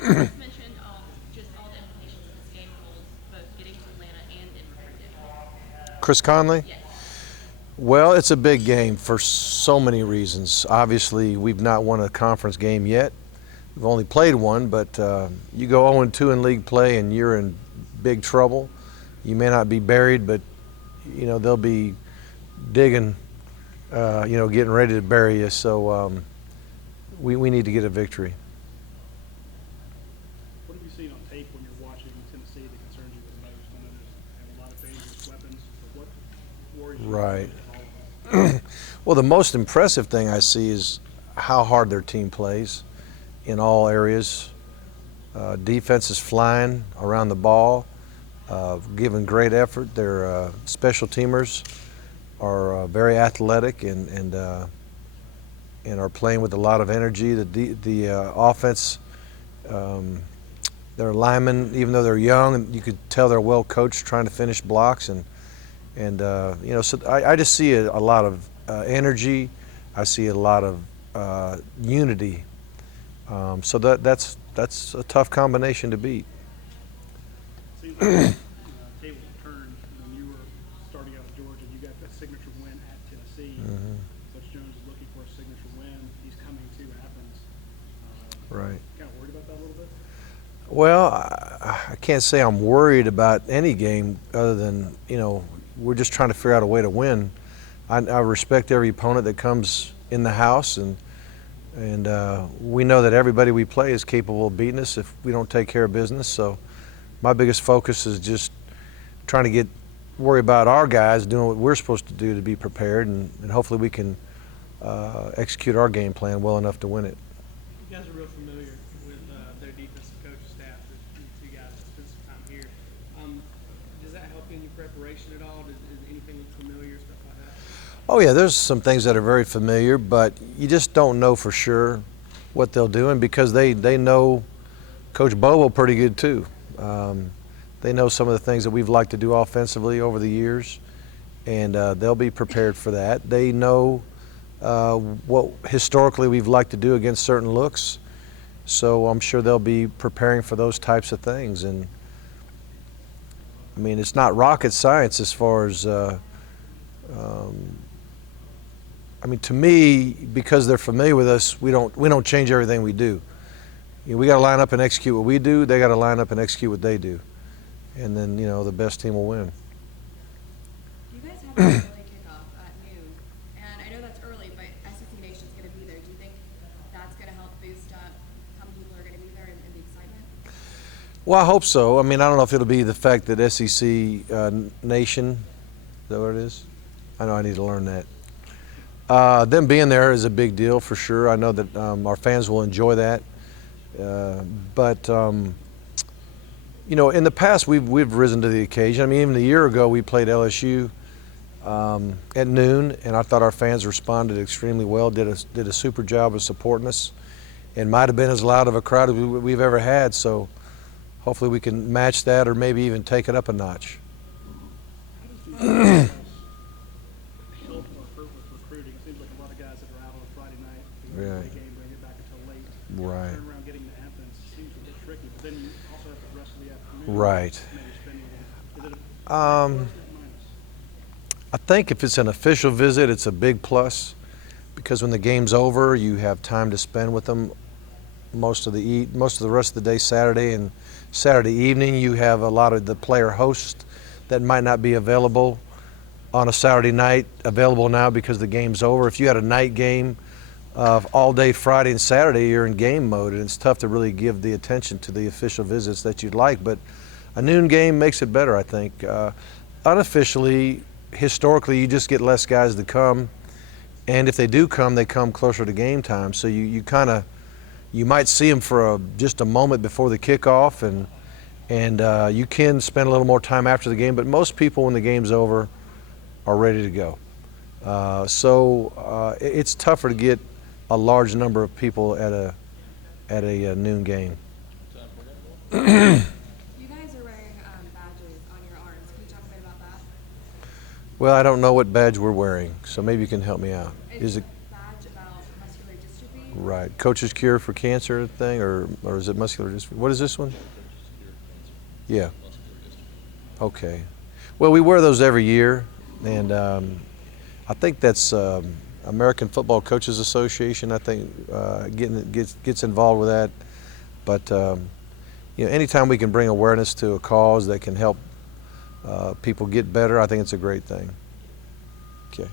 You just mentioned just all the implications this game holds, both getting to Atlanta and in recruiting. Chris Conley? Yes. Well, it's a big game for so many reasons. Obviously, we've not won a conference game yet. We've only played one, but you go 0-2 in league play and you're in big trouble. You may not be buried, but they'll be digging, getting ready to bury you. So we need to get a victory. What have you seen on tape when you're watching Tennessee that concerns you the most? I know they have a lot of dangerous weapons, but what worries you Right. about all of them? Well, the most impressive thing I see is how hard their team plays in all areas. Defense is flying around the ball, giving great effort. Their special teamers are very athletic and are playing with a lot of energy. The offense, their linemen, even though they're young, you could tell they're well coached, trying to finish blocks so I just see a lot of energy. I see a lot of unity. So that's a tough combination to beat. It seems like tables have turned when you were starting out at Georgia. You got that signature win at Tennessee. Coach Jones is looking for a signature win. He's coming to Athens. Right. Kind of worried about that a little bit? Well, I can't say I'm worried about any game other than, we're just trying to figure out a way to win. I respect every opponent that comes in the house, and we know that everybody we play is capable of beating us if we don't take care of business. So my biggest focus is just trying to worry about our guys doing what we're supposed to do to be prepared, and hopefully we can execute our game plan well enough to win it. You guys are real familiar with their defensive coaching staff. You two guys spend some time here. Does that help you in your preparation at all? Is anything look familiar, stuff like that? Oh yeah, there's some things that are very familiar, but you just don't know for sure what they'll do, and because they know Coach Bobo pretty good too. They know some of the things that we've liked to do offensively over the years, and they'll be prepared for that. They know what historically we've liked to do against certain looks, so I'm sure they'll be preparing for those types of things. And I mean, it's not rocket science as far as to me, because they're familiar with us, we don't change everything we do. We got to line up and execute what we do. They got to line up and execute what they do, and then the best team will win. You guys have an early kickoff at noon, and I know that's early, but SEC Nation's going to be there. Do you think that's going to help boost up how many people are going to be there and the excitement? Well, I hope so. I mean, I don't know if it'll be the fact that SEC Nation, is that what it is? I know I need to learn that. Them being there is a big deal for sure. I know that our fans will enjoy that. But in the past we've risen to the occasion. I mean, even a year ago we played LSU at noon, and I thought our fans responded extremely well. Did a super job of supporting us, and might have been as loud of a crowd as we've ever had. So hopefully we can match that, or maybe even take it up a notch. How does the help or hurt with recruiting? It seems like a lot of guys that are out on a Friday night, they Right. the game, don't get back until late. Right. Turn around getting to Athens seems a bit tricky, but then you also have the rest of the afternoon. Right. Maybe spending it. Is it a Um, plus or minus? I think if it's an official visit, it's a big plus, because when the game's over, you have time to spend with them most of the rest of the day. Saturday and Saturday evening, you have a lot of the player hosts that might not be available on a Saturday night available now because the game's over. If you had a night game all day Friday and Saturday, you're in game mode, and it's tough to really give the attention to the official visits that you'd like. But a noon game makes it better, I think. Unofficially, historically, you just get less guys to come, and if they do come, they come closer to game time. So you might see them for just a moment before the kickoff, and you can spend a little more time after the game. But most people, when the game's over, are ready to go. So it's tougher to get a large number of people at a noon game. You guys are wearing badges on your arms. Can you talk a bit about that? Well, I don't know what badge we're wearing, so maybe you can help me out. It's Is it a badge about muscular dystrophy. Right. Coach's Cure for Cancer thing, or is it muscular dystrophy? What is this one? Yeah. Okay. Well, we wear those every year, and I think that's American Football Coaches Association. I think gets involved with that. But anytime we can bring awareness to a cause that can help people get better, I think it's a great thing. Okay.